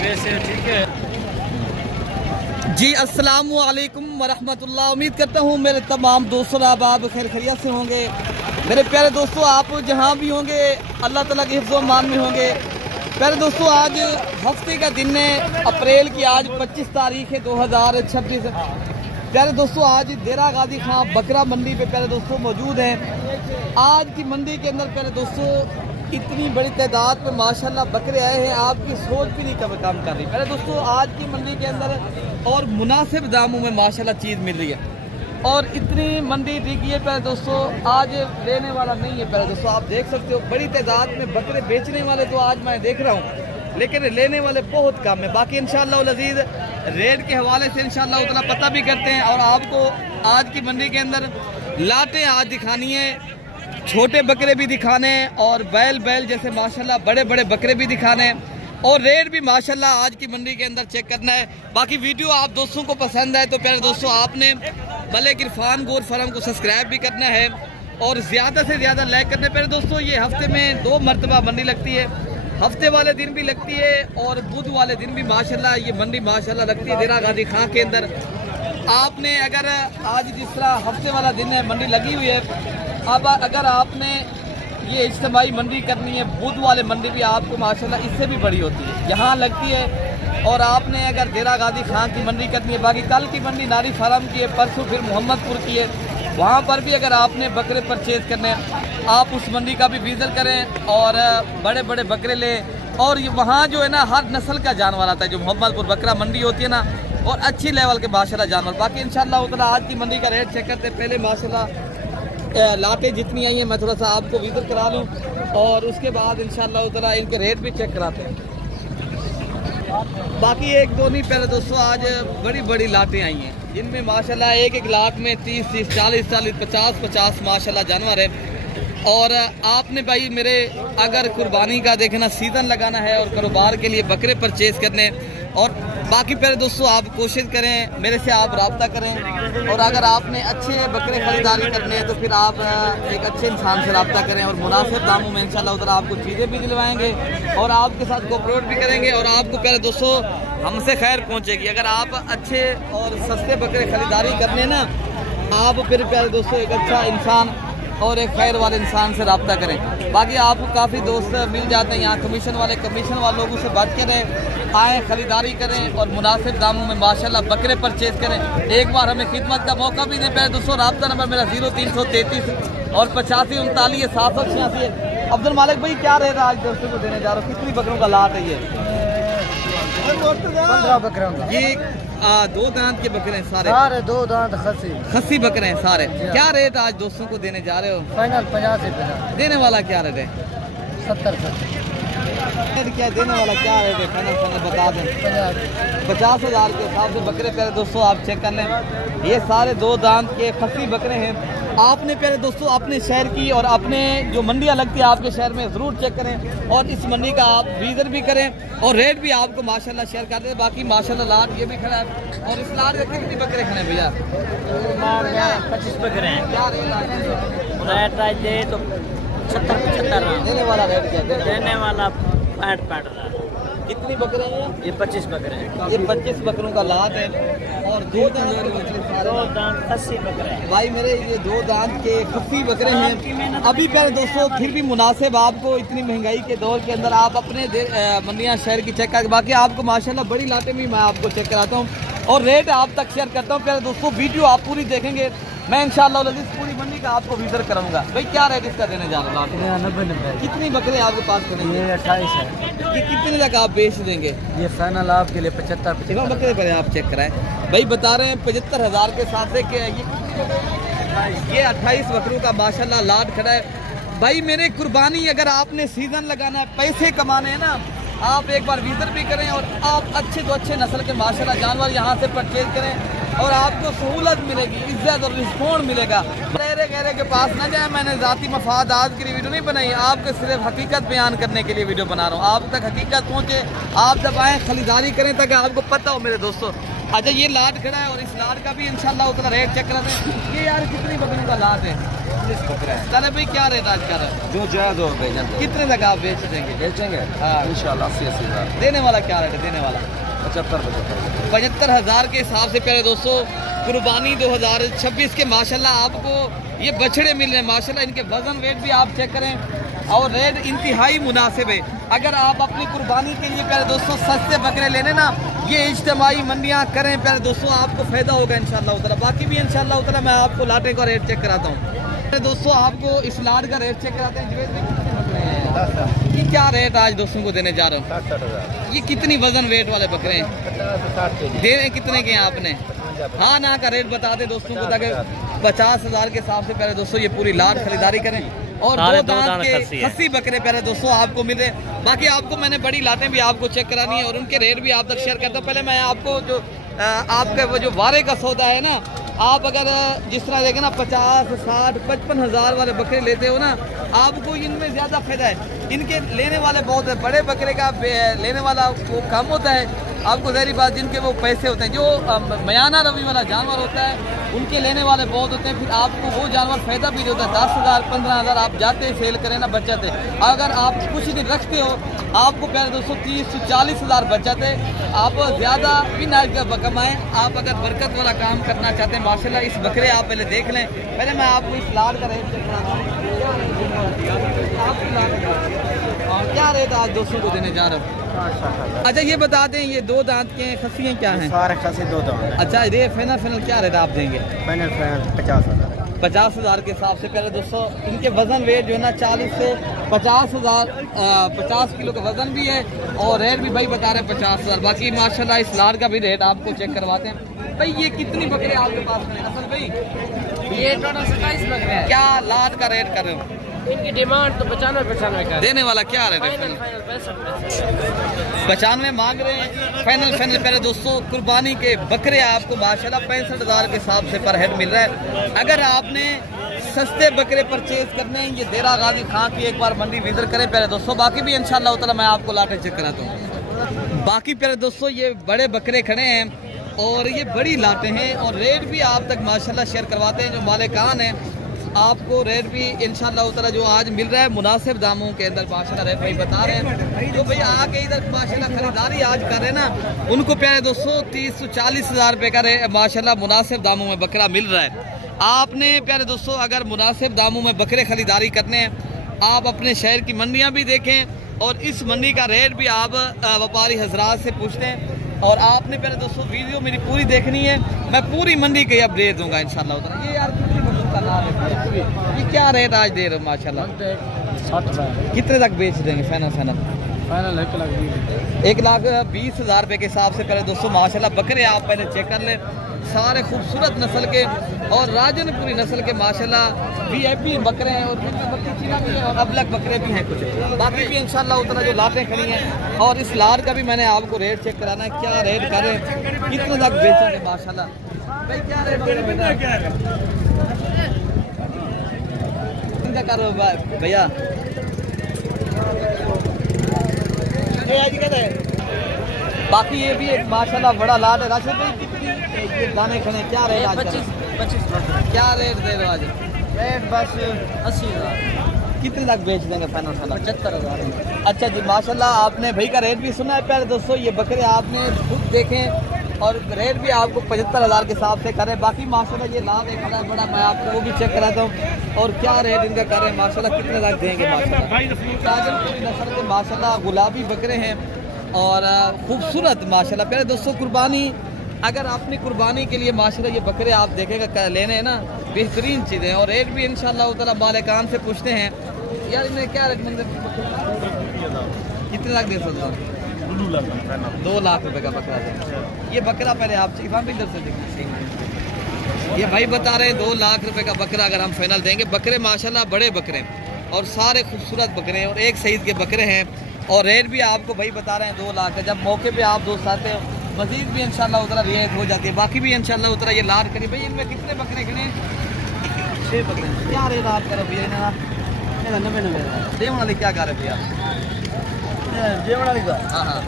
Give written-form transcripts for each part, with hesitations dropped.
वैसे ठीक है जी। अस्सलाम वालेकुम वरहमतुल्लाह। उम्मीद करता हूँ मेरे तमाम दोस्तों आप खैर खैरियत से होंगे। मेरे प्यारे दोस्तों, आप जहाँ भी होंगे अल्लाह ताला के हिफ्ज़ व अमान में होंगे। प्यारे दोस्तों, आज हफ्ते का दिन है, अप्रैल की आज 25 तारीख है 2026। प्यारे दोस्तों, आज देरा गाजी खां बकरा मंडी पे प्यारे दोस्तों मौजूद हैं। आज की मंडी के अंदर प्यारे दोस्तों इतनी बड़ी तादाद में माशाल्लाह बकरे आए हैं, आपकी सोच भी नहीं काम कर रही। प्यारे दोस्तों, आज की मंडी के अंदर और मुनासिब दामों में माशाल्लाह चीज़ मिल रही है और इतनी मंडी टिकी है प्यारे दोस्तों, आज लेने वाला नहीं है। प्यारे दोस्तों, आप देख सकते हो बड़ी तादाद में बकरे बेचने वाले तो आज मैं देख रहा हूँ, लेकिन लेने वाले बहुत कम है। बाकी इंशाअल्लाह अज़ीज़ रेट के हवाले से इंशाअल्लाह उतना पता भी करते हैं और आपको आज की मंडी के अंदर लाटें आज दिखानी है, छोटे बकरे भी दिखाने और बैल जैसे माशाल्लाह बड़े बड़े बकरे भी दिखाने और रेट भी माशाल्लाह आज की मंडी के अंदर चेक करना है। बाकी वीडियो आप दोस्तों को पसंद आए तो प्यारे दोस्तों आपने मलिक इरफान गोर फार्म को सब्सक्राइब भी करना है और ज़्यादा से ज़्यादा लाइक करना है। प्यारे दोस्तों, ये हफ्ते में 2 मरतबा मंडी लगती है, हफ्ते वाले दिन भी लगती है और बुध वाले दिन भी माशाल्लाह ये मंडी माशाल्लाह लगती है देरा गाजी खां के अंदर। आपने अगर आज जिस तरह हफ्ते वाला दिन है मंडी लगी हुई है, अब अगर आपने ये इज्तिमाई मंडी करनी है, बुध वाले मंडी भी आपको माशाल्लाह इससे भी बड़ी होती है, यहाँ लगती है। और आपने अगर देरा गाजी खां की मंडी करनी है, बाकी कल की मंडी नारी फार्म की है, परसों फिर मोहम्मदपुर की है, वहाँ पर भी अगर आपने बकरे परचेज़ करने हैं आप उस मंडी का भी विज़िट करें और बड़े बड़े बकरे लें। और वहाँ जो है ना हर नस्ल का जानवर आता है, जो मोहम्मदपुर बकरा मंडी होती है ना, और अच्छी लेवल के माशाल्लाह जानवर। बाकी इंशाल्लाह उतना आज की मंडी का रेट चेक करते पहले माशाल्लाह लाटें जितनी आई हैं मैं थोड़ा सा आपको विज़िट करा लूँ और उसके बाद इंशाल्लाह उतना इनके रेट भी चेक कराते हैं। बाकी एक दो नहीं प्यारे दोस्तों, आज बड़ी बड़ी लाटें आई हैं जिनमें माशाल्लाह एक लाट में 30 40 50 माशाल्लाह जानवर है। और आपने भाई मेरे अगर कुर्बानी का देखना सीज़न लगाना है और कारोबार के लिए बकरे परचेज़ करने, और बाकी प्यारे दोस्तों आप कोशिश करें मेरे से आप रब्ता करें और अगर आपने अच्छे बकरे ख़रीदारी करने हैं तो फिर आप एक अच्छे इंसान से रब्ता करें और मुनासिब दामों में इंशाल्लाह उधर आपको चीज़ें भी दिलवाएंगे और आपके साथ कोऑपरेट भी करेंगे और आपको प्यारे दोस्तों हमसे खैर पहुँचेगी। अगर आप अच्छे और सस्ते बकरे ख़रीदारी करने ना, आप फिर प्यारे दोस्तों एक अच्छा इंसान और एक खैर वाले इंसान से रब्ता करें। बाकी आपको काफ़ी दोस्त मिल जाते हैं यहाँ, कमीशन वाले लोगों से बात करें, आएँ ख़रीदारी करें और मुनासिब दामों में माशाल्लाह बकरे परचेज़ करें। एक बार हमें खिदमत का मौका भी दें प्यारे दोस्तों। रब्ता नंबर मेरा 0333 और 85 39 786 है। अब्दुल मालिक भाई क्या रहेगा आज दोस्तों को देने जा रहा हूँ, कितनी बकरों का लाट है ये? 15 बकरों का। ये 2 दांत के बकरे हैं सारे 2 दांत खस्सी बकरे हैं सारे। क्या रेट आज दोस्तों को देने जा रहे हो? फाइनल 50 से 50। देने वाला क्या रेट है? 70 क्या देने वाला क्या रेट है? फाइनल बता दें। 50,000 के हिसाब से बकरे प्यारे दोस्तों आप चेक कर लें। ये सारे 2 दांत के खस्सी बकरे हैं। आपने प्यारे दोस्तों अपने शहर की और अपने जो मंडियाँ लगती है आपके शहर में ज़रूर चेक करें और इस मंडी का आप विज़िट भी करें और रेट भी आपको माशाल्लाह शेयर कर दें। बाकी माशाल्लाह लाट ये भी खड़ा है और इस लाट में कितनी बकरे खड़े हैं भैया? 25 बकरे हैं। क्या रेट रेट दे तो 70-75। देने वाला रेट क्या है? देने वाला 65 रहा। कितनी बकरे हैं ये 25 बकरे हैं। ये 25 बकरों का लाट है और 2 दांत के बकरे सारे। 2 दांत 80 बकरे हैं भाई मेरे, ये 2 दांत के खस्सी बकरे हैं। अभी प्यारे दोस्तों फिर भी मुनासिब आपको इतनी महंगाई के दौर के अंदर आप अपने मंडियाँ शहर की चेक कर, बाकी आपको माशाल्लाह बड़ी लाटें भी मैं आपको चेक कराता हूँ और रेट आप तक शेयर करता हूँ। प्यारे दोस्तों वीडियो आप पूरी देखेंगे, मैं इंशाअल्लाह पूरी मंडी का आपको विज़िट कराऊंगा। भाई क्या रेट इसका देने जा रहा हूँ? 90। कितनी बकरे आपके पास खड़े? ये 28 है। कि कितने तक आप बेच देंगे? ये फाइनल आपके लिए 75। बकरे पहले आप चेक कराएं। भाई बता रहे हैं 75,000 के हिसाब से कि ये 28 बकरों का माशाल्लाह लाट खड़ा है। भाई मेरे कुर्बानी, अगर आपने सीज़न लगाना है, पैसे कमाने हैं ना, आप एक बार विज़िट भी करें और आप अच्छे तो अच्छे नस्ल के माशाल्लाह जानवर यहाँ से परचेज करें और आपको सहूलत मिलेगी, इज्जत और रिस्पॉन्ड मिलेगा। गहरे के पास ना जाए। मैंने ज़ाती मफादात के लिए वीडियो नहीं बनाई, आपके सिर्फ हकीकत बयान करने के लिए वीडियो बना रहा हूँ। आप तक हकीकत पहुँचे, आप जब आएँ खरीदारी करें ताकि आपको पता हो मेरे दोस्तों। अच्छा ये लाट खड़ा है और इस लाट का भी इंशाल्लाह उतना रेट चेक करा दें। ये यार कितनी बकरी का लाट है? 40 बकरे हैं। ताले भाई क्या रेट आज कर रहे हैं? जो जायज हो बेचेंगे। कितने तक आप बेच देंगे? बेचेंगे हाँ। इंशाल्लाह 80 हज़ार। देने वाला क्या रेट है देने वाला? 75 75,000 के हिसाब से प्यारे दोस्तों कुर्बानी 2026 के माशाल्लाह आपको ये बछड़े मिल रहे हैं माशाल्लाह। इनके वजन वेट भी आप चेक करें और रेट इंतहाई मुनासिब है। अगर आप अपनी कुर्बानी के लिए प्यारे दोस्तों सस्ते बकरे लेने ना ये इज्तिमाई मंडियाँ करें प्यारे दोस्तों आपको फ़ायदा होगा इंशाल्लाह ताला। बाकी भी इंशाल्लाह ताला मैं आपको लाटे का रेट चेक कराता हूँ। प्यारे दोस्तों आपको इस लाट का रेट चेक कराते हैं। ये क्या रेट आज दोस्तों को देने जा रहा हूँ? 60,000। ये कितनी वजन वेट वाले बकरे हैं? दे रहे कितने के हैं आपने? हाँ ना का रेट बता दे दोस्तों को ताकि 50,000 के हिसाब से पहले दोस्तों ये पूरी लाट खरीदारी करें। और दो दांत के खस्सी बकरे पहले दोस्तों आपको मिल रहे। बाकी आपको मैंने बड़ी लाटें भी आपको चेक करानी है और उनके रेट भी आप तक शेयर करता हूँ। पहले मैं आपको जो आपका वो जो वारे का सौदा है ना आप अगर जिस तरह देखें ना 50, 60, 55,000 वाले बकरे लेते हो ना आपको इनमें ज़्यादा फायदा है। इनके लेने वाले बहुत है। बड़े बकरे का लेने वाला वो कम होता है। आपको ज़ाहिर बात जिनके वो पैसे होते हैं जो मयाना रवि वाला जानवर होता है उनके लेने वाले बहुत होते हैं। फिर आपको वो जानवर फ़ायदा भी होता है। 10,000, 15,000 आप जाते सेल करें ना बचाते। अगर आप कुछ दिन रखते हो आपको प्यारे दोस्तों 30 से 40,000 बचाते। आप ज़्यादा भी ना कमाएँ। आप अगर बरकत वाला काम करना चाहते हैं माशाल्लाह इस बकरे आप पहले देख लें। पहले मैं आपको इस लाट का रेट चेक कराता हूँ। क्या रेट आज दोस्तों को देने जा रहा हूँ? अच्छा ये बता दें ये दो दांत के खस्सियाँ क्या हैं? सारे खस्सी 2 दांत। अच्छा ये फाइनल क्या रेट आप देंगे? फाइनल 50,000। 50,000 के हिसाब से पहले दोस्तों इनके वजन वेट जो है ना 40 से 50,000 50 किलो का वजन भी है और रेट भी भाई बता रहे हैं 50,000। बाकी माशाल्लाह इस लाट का भी रेट आपको चेक करवाते हैं। भाई ये कितनी बकरे आपके पास में असल भाई? ये टोटल 27 बकरे हैं। क्या लाट का रेट कर रहे हो? इनकी डिमांड तो 95 का। देने वाला क्या रेट है? फाइनल 65 95 मांग रहे हैं। फाइनल पहले दोस्तों कुर्बानी के बकरे आपको माशाल्लाह 65,000 के हिसाब से पर हेड मिल रहा है। अगर आपने सस्ते बकरे परचेज करने हैं ये देरा गाजी खां की एक बार मंडी विजिट करें पहले दोस्तों। बाकी भी इंशाल्लाह ताला मैं आपको लाटे चेक कराता हूँ। बाकी पहले दोस्तों ये बड़े बकरे खड़े हैं और ये बड़ी लाटें हैं और रेट भी आप तक माशाल्लाह शेयर करवाते हैं। जो मालिकान हैं आपको रेट भी इंशाल्लाह ताला जो आज मिल रहा है मुनासिब दामों के अंदर माशाल्लाह रेट भाई बता रहे हैं। जो भाई आके इधर माशाल्लाह खरीदारी आज कर रहे हैं ना उनको प्यारे दोस्तों 30 से 40,000 रुपये का माशाल्लाह मुनासिब दामों में बकरा मिल रहा है। आपने प्यारे दोस्तों अगर मुनासिब दामों में बकरे खरीदारी करने हैं आप अपने शहर की मंडियाँ भी देखें और इस मंडी का रेट भी आप व्यापारी हजरात से पूछते हैं। और आपने प्यारे दोस्तों वीडियो मेरी पूरी देखनी है। मैं पूरी मंडी के अपडेट दूंगा इंशाल्लाह ताला। ये यार ये क्या रेट आज दे रहे हो माशाल्लाह? 60,000। कितने तक बेच देंगे फाइनल? फाइनल 1,20,000। 1,20,000 रुपये के हिसाब से पहले दोस्तों माशाल्लाह बकरे आप पहले चेक कर लें। सारे खूबसूरत नस्ल के और राजनपुरी नस्ल के माशाल्लाह VIP बकरे हैं और बकरी चीना भी है और अबलग बकरे भी हैं कुछ। बाकी भी इंशाल्लाह उतना जो लाटें खड़ी हैं और इस लाट का भी मैंने आपको रेट चेक कराना है। क्या रेट करें कितने तक बेचेंगे माशाल्लाह? भाई क्या रेट इनका करो भैया? बाकी ये भी एक माशाल्लाह बड़ा लाट है। राशिद भाई कितनी ये दाने खड़े क्या रेट आज? 25 क्या रेट दे रहे हो आज? रेट बस 80,000। कितने तक बेच देंगे फाइनल? 75,000। अच्छा जी माशाल्लाह आपने भाई का रेट भी सुना है प्यारे दोस्तों। ये बकरे आपने खुद देखें और रेट भी आपको 75,000 के हिसाब से करें। बाकी माशाल्लाह ये लाभ एक बड़ा बड़ा मैं आपको वो भी चेक कराता हूँ और क्या रेट इनका करें माशाल्लाह कितने तक देंगे माशाल्लाह। राजनपुरी नस्ल के माशाल्लाह गुलाबी बकरे हैं और खूबसूरत माशाल्लाह। प्यारे दोस्तों कुर्बानी अगर आपने कुर्बानी के लिए माशाल्लाह ये बकरे आप देखेगा लेने हैं ना बेहतरीन चीज़ें और रेट भी इंशाल्लाह ताला मालिकान से पूछते हैं यार इन्हें क्या रेट कितने लाख दे सकता हूँ? 2 लाख रुपए का बकरा दें। ये बकरा पहले आप इमाम भी इधर से देखिए। ये भाई बता रहे हैं 2 लाख रुपए का बकरा अगर हम फाइनल देंगे। बकरे माशाल्लाह बड़े बकरे और सारे खूबसूरत बकरे और एक सईद के बकरे हैं और रेट भी आपको भाई बता रहे हैं 2 लाख का। जब मौके पे आप दोस्त आते हो मजीद भी इंशाल्लाह उतना रियायत हो जाती है। बाकी भी इंशाल्लाह उतना ये लाट करी। भाई इनमें कितने बकरे खड़े हैं? 6 बकरे। क्या रेट आप करो भैया? 90 देवन वाली क्या कर रहे भैया? हाँ हाँ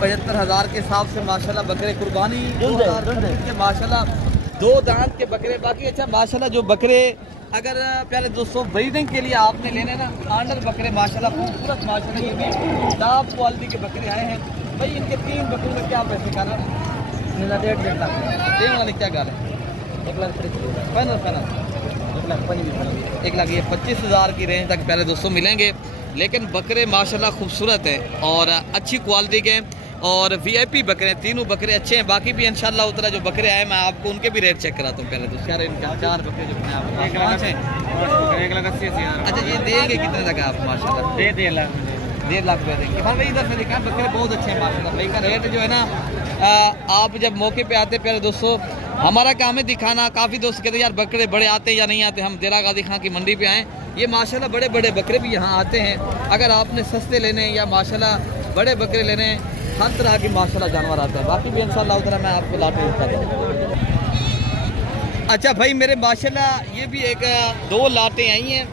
75,000 के हिसाब से माशाल्लाह बकरे कुर्बानी 2025 के माशाल्लाह दो दांत के बकरे। बाकी अच्छा माशाल्लाह जो बकरे अगर प्यारे दोस्तों ब्रीडिंग के लिए आपने लेने ना आंडर बकरे माशाल्लाह खूबसूरत माशाल्लाह ये भी टॉप क्वालिटी के बकरे आए हैं भाई। इनके 3 बकरों में क्या पैसे का रहा है? 1.5 लाख देने वाले क्या गा रहे हैं? 1 लाख फाइनल 1 लाख ये 25,000 की रेंज तक प्यारे दोस्तों मिलेंगे। लेकिन बकरे माशाल्लाह खूबसूरत हैं और अच्छी क्वालिटी के और वीआईपी बकरे हैं। तीनों बकरे अच्छे हैं। बाकी भी इंशाल्लाह उतना जो बकरे आए मैं आपको उनके भी रेट चेक कराता हूँ। पहले तो यार इनका 4 बकरे जो हैं आपके पास 5 हैं। 1,80,000। अच्छा ये देंगे कितने तक आप माशाल्लाह? 1.5 लाख। 1.5 लाख रुपये देंगे। हाँ भाई इधर से दिखा बकरे बहुत अच्छे हैं माशाल्लाह। भाई का रेट जो है ना आप जब मौके पे आते प्यारे दोस्तों हमारा काम है दिखाना। काफ़ी दोस्त कहते हैं यार बकरे बड़े आते हैं या नहीं आते। हम देरा गाजी खां की मंडी पे आएँ ये माशाल्लाह बड़े बड़े बकरे भी यहाँ आते हैं। अगर आपने सस्ते लेने या माशाल्लाह बड़े बकरे लेने हर तरह की माशाल्लाह जानवर आते हैं। बाकी भी इंशाल्लाह उतना मैं आपको लाते दिखाता हूँ। अच्छा भाई मेरे माशाल्लाह ये भी एक 2 लाटें आई हैं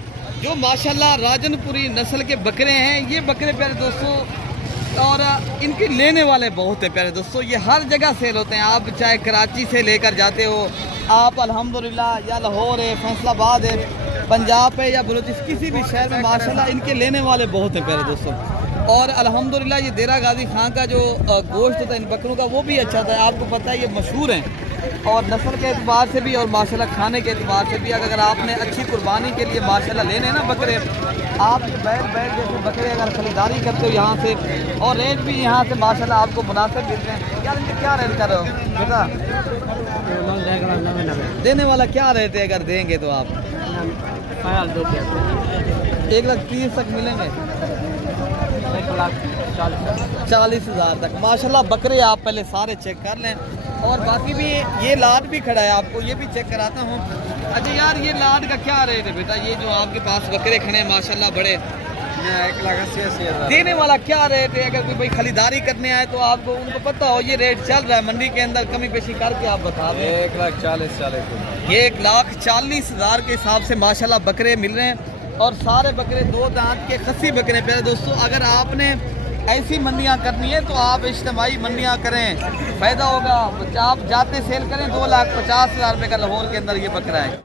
जो माशाल्लाह राजनपुरी नस्ल के बकरे हैं। ये बकरे प्यारे दोस्तों और इनके लेने वाले बहुत हैं प्यारे दोस्तों। ये हर जगह सेल होते हैं। आप चाहे कराची से लेकर जाते हो आप अल्हम्दुलिल्लाह या लाहौर है फैसलाबाद है पंजाब है या बलूचिस्तान किसी भी शहर में माशाल्लाह इनके लेने वाले बहुत हैं प्यारे दोस्तों। और अल्हम्दुलिल्लाह ये देरा गाजी खां का जो गोश्त होता है इन बकरों का वो भी अच्छा था। आपको पता है ये मशहूर हैं और नस्ल के एतबार से भी और माशाल्लाह खाने के एतबार से भी। अगर आपने अच्छी कुर्बानी के लिए माशाल्लाह लेने ना बकरे आप ये बैठ जैसे बकरे अगर खरीदारी करते हो यहाँ से और रेट भी यहाँ से माशाल्लाह आपको मुनासिब मिलते हैं। यार इनके क्या रेट कर रहे हो बेटा? देने वाला क्या रेट है अगर देंगे तो आप? 1,30,000 तक मिलेंगे। 40,000 तक माशाल्लाह बकरे आप पहले सारे चेक कर लें। और बाकी भी ये लाट भी खड़ा है आपको ये भी चेक कराता हूँ। अच्छा यार ये लाट का क्या रेट है बेटा? ये जो आपके पास बकरे खड़े हैं माशाल्लाह बड़े 1,80,000। देने वाला क्या रेट है? अगर कोई भाई खरीदारी करने आए तो आपको उनको पता हो ये रेट चल रहा है मंडी के अंदर कमी पेशी करके आप बता दें। 1,40,000। ये 1,40,000 के हिसाब से माशाल्लाह बकरे मिल रहे हैं और सारे बकरे 2 दांत के खस्सी बकरे प्यारे दोस्तों। अगर आपने ऐसी मंडियाँ करनी है तो आप इज्तिमाई मंडियाँ करें फ़ायदा होगा। आप जाते सेल करें 2,50,000 रुपये का लाहौर के अंदर ये बकरा है।